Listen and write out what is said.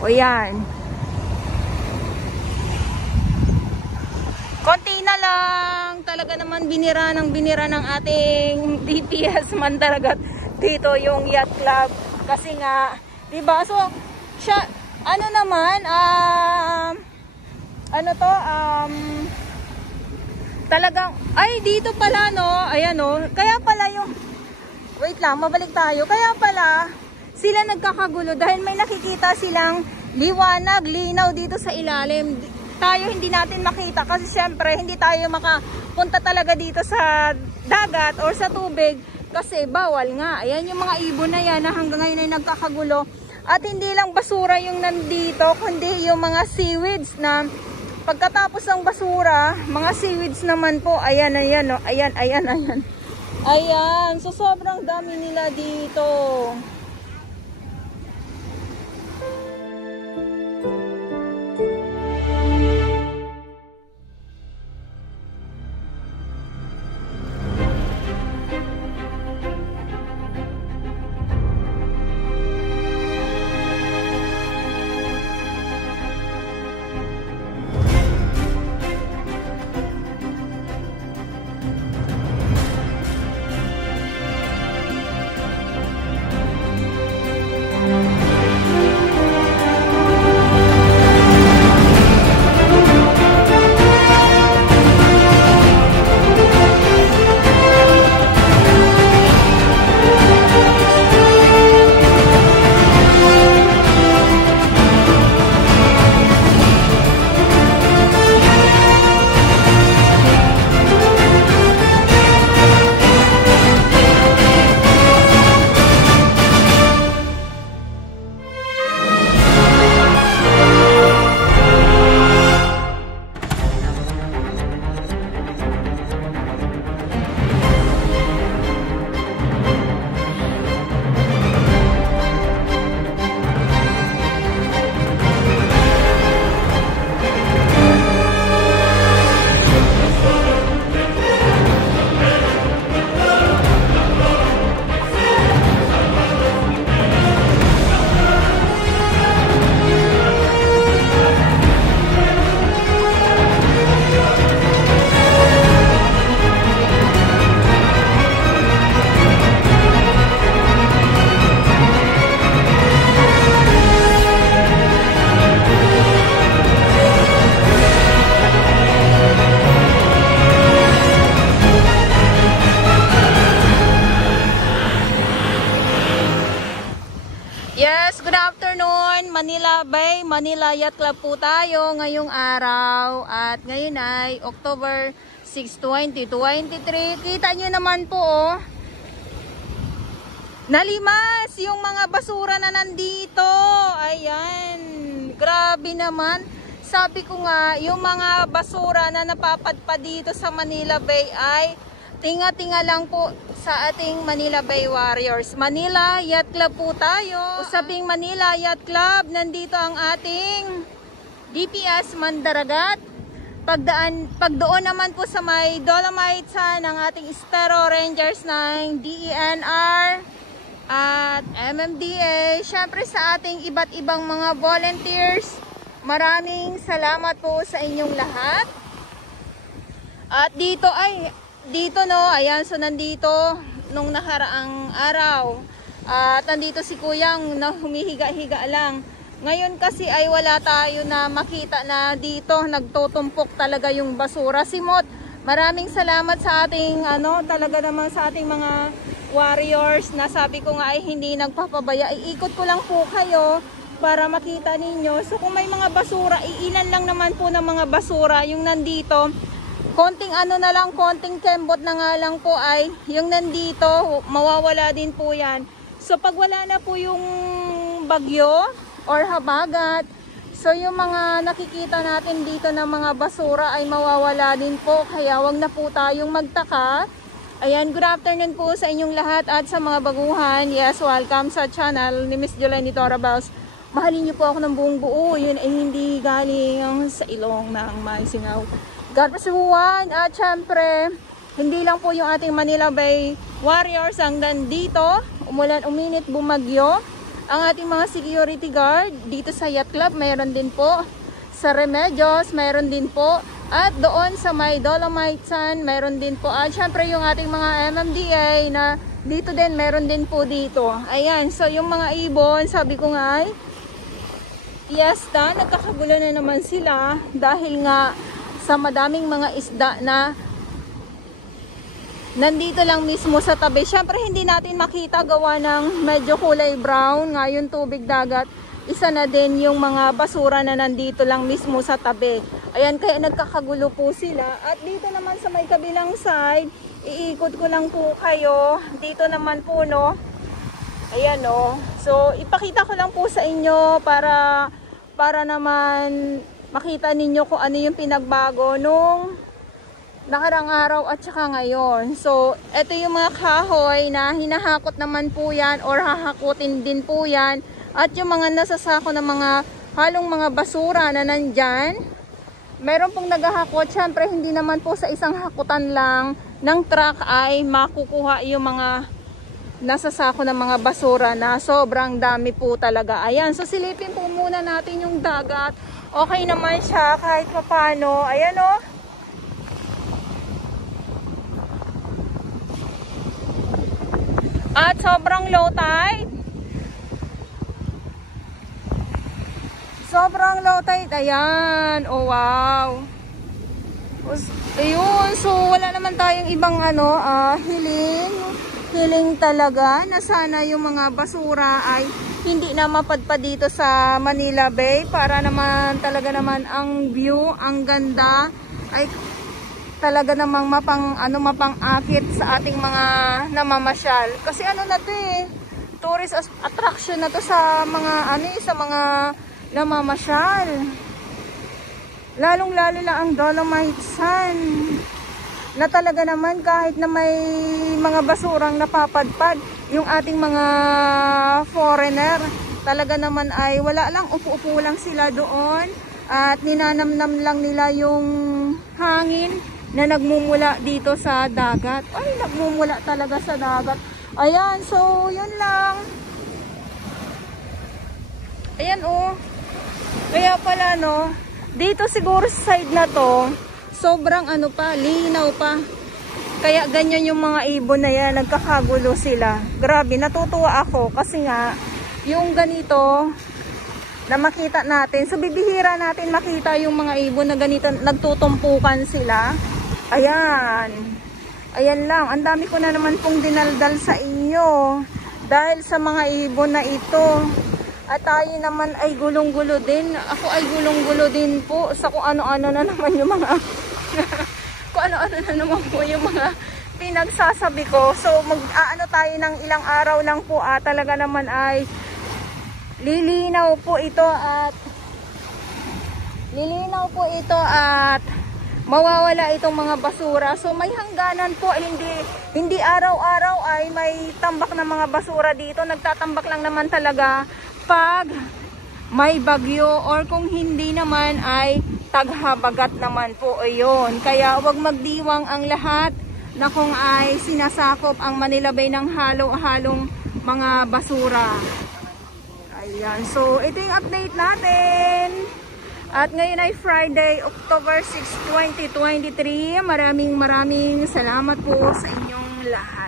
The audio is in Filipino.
O yan. Konti na lang. Talaga naman binira ng ating DPS Mandaragat dito yung yacht club. Kasi nga, diba? So, siya, ano naman, talagang, ay, dito pala, no? Ayan, no? Kaya pala yung, wait lang, mabalik tayo. Kaya pala, sila nagkakagulo dahil may nakikita silang liwanag, linaw dito sa ilalim. Tayo hindi natin makita kasi syempre hindi tayo makapunta talaga dito sa dagat or sa tubig kasi bawal nga. Ayan yung mga ibon na yan na hanggang ngayon ay nagkakagulo. At hindi lang basura yung nandito kundi yung mga seaweeds na pagkatapos ng basura, mga seaweeds naman po. Ayan, no? Ayan. Ayan, so sobrang dami nila dito. Yes, good afternoon, Manila Bay, Manila Yacht Club po tayo ngayong araw at ngayon ay October 6, 2023. Kita nyo naman po nalimas yung mga basura na nandito. Ayan, grabe naman. Sabi ko nga, yung mga basura na napapadpa dito sa Manila Bay ay tinga-tinga lang po sa ating Manila Bay Warriors. Manila Yacht Club po tayo. Usaping Manila Yacht Club, nandito ang ating DPS Mandaragat. Pagdoon naman po sa may Dolomites ng ating Estero Rangers ng DENR at MMDA. Syempre sa ating iba't ibang mga volunteers. Maraming salamat po sa inyong lahat. At dito no, ayan, so nandito nung nakaraang araw at nandito si Kuyang na humihiga-higa lang. Ngayon kasi ay wala tayo na makita na dito nagtutumpok talaga yung basura. Simot, maraming salamat sa ating talaga naman sa ating mga warriors na sabi ko nga ay hindi nagpapabaya. Iikot ko lang po kayo para makita ninyo. So kung may mga basura, iilan lang naman po ng mga basura yung nandito. Konting na lang, konting kembot na nga lang po ay yung nandito, mawawala din po yan. So pag wala na po yung bagyo or habagat, so yung mga nakikita natin dito na mga basura ay mawawala din po. Kaya wag na po tayong magtaka. Ayan, good afternoon po sa inyong lahat at sa mga baguhan. Yes, welcome sa channel ni Miss Jolene Torabels. Mahalin niyo po ako ng buong buo. Yun ay hindi galing sa ilong ng may singaw. God bless everyone. At syempre, hindi lang po yung ating Manila Bay Warriors ang nandito. Umulan, uminit, bumagyo. ang ating mga security guard dito sa Yacht Club. Mayroon din po sa Remedios, mayroon din po. At doon sa may Dolomite Sun, mayroon din po. At syempre yung ating mga MMDA na dito din, mayroon din po dito. Ayan, so yung mga ibon, sabi ko nga ay fiesta, nagkakagulo na naman sila dahil nga sa madaming mga isda na nandito lang mismo sa tabi. Syempre hindi natin makita gawa ng medyo kulay brown nga yung tubig dagat. Isa na din yung mga basura na nandito lang mismo sa tabi. Ayan, kaya nagkakagulo po sila. At dito naman sa may kabilang side, iikot ko lang po kayo. Dito naman po, no. Ayan, no. So, ipakita ko lang po sa inyo para naman makita ninyo kung ano yung pinagbago nung nakarang araw at saka ngayon. So, ito yung mga kahoy na hinahakot naman po yan or hahakutin din po yan. At yung mga nasasako ng mga halong mga basura na nandyan, meron pong naghahakot. Siyempre, hindi naman po sa isang hakutan lang ng truck ay makukuha yung mga nasasako ng mga basura na sobrang dami po talaga. Ayan, so silipin po muna natin yung dagat. Okay naman siya kahit papano. Ayan o. At sobrang low tide. Sobrang low tide. Ayan. Oh, wow. Ayun. So, wala naman tayong ibang hiling talaga na sana yung mga basura ay hindi na mapadpad dito sa Manila Bay para naman talaga naman ang view, ang ganda ay talaga namang mapang-akit sa ating mga namamasyal. Kasi ano na 'to tourist attraction na 'to sa mga sa mga namamasyal. Lalong-lalo na ang Dolomite Sun na talaga naman kahit na may mga basurang napapadpad yung ating mga foreigner, talaga naman ay wala lang, upo-upo lang sila doon at ninanamnam lang nila yung hangin na nagmumula dito sa dagat. Ay, nagmumula talaga sa dagat. Ayan, so yun lang. Ayan kaya pala no, dito siguro sa side na to, sobrang linaw pa. Kaya ganyan yung mga ibon na yan, nagkakagulo sila. Grabe, natutuwa ako kasi nga, yung ganito na makita natin, so bibihira natin makita yung mga ibon na ganito, nagtutumpukan sila. Ayan. Ayan lang, ang dami ko na naman pong dinaldal sa inyo dahil sa mga ibon na ito. At tayo naman ay gulong-gulo din. Ako ay gulong-gulo din po sa kung ano-ano na naman yung mga kung ano-ano na naman po yung mga pinagsasabi ko. So mag-aano tayo ng ilang araw lang po talaga naman ay lilinaw po ito at mawawala itong mga basura. So may hangganan po, hindi araw-araw ay may tambak na mga basura dito. Nagtatambak lang naman talaga pag may bagyo or kung hindi naman ay taghabagat naman po iyon. Kaya wag magdiwang ang lahat na kung ay sinasakop ang Manila Bay ng halo-halong mga basura. Ayan, so ito yung update natin. At ngayon ay Friday, October 6, 2023. Maraming salamat po sa inyong lahat.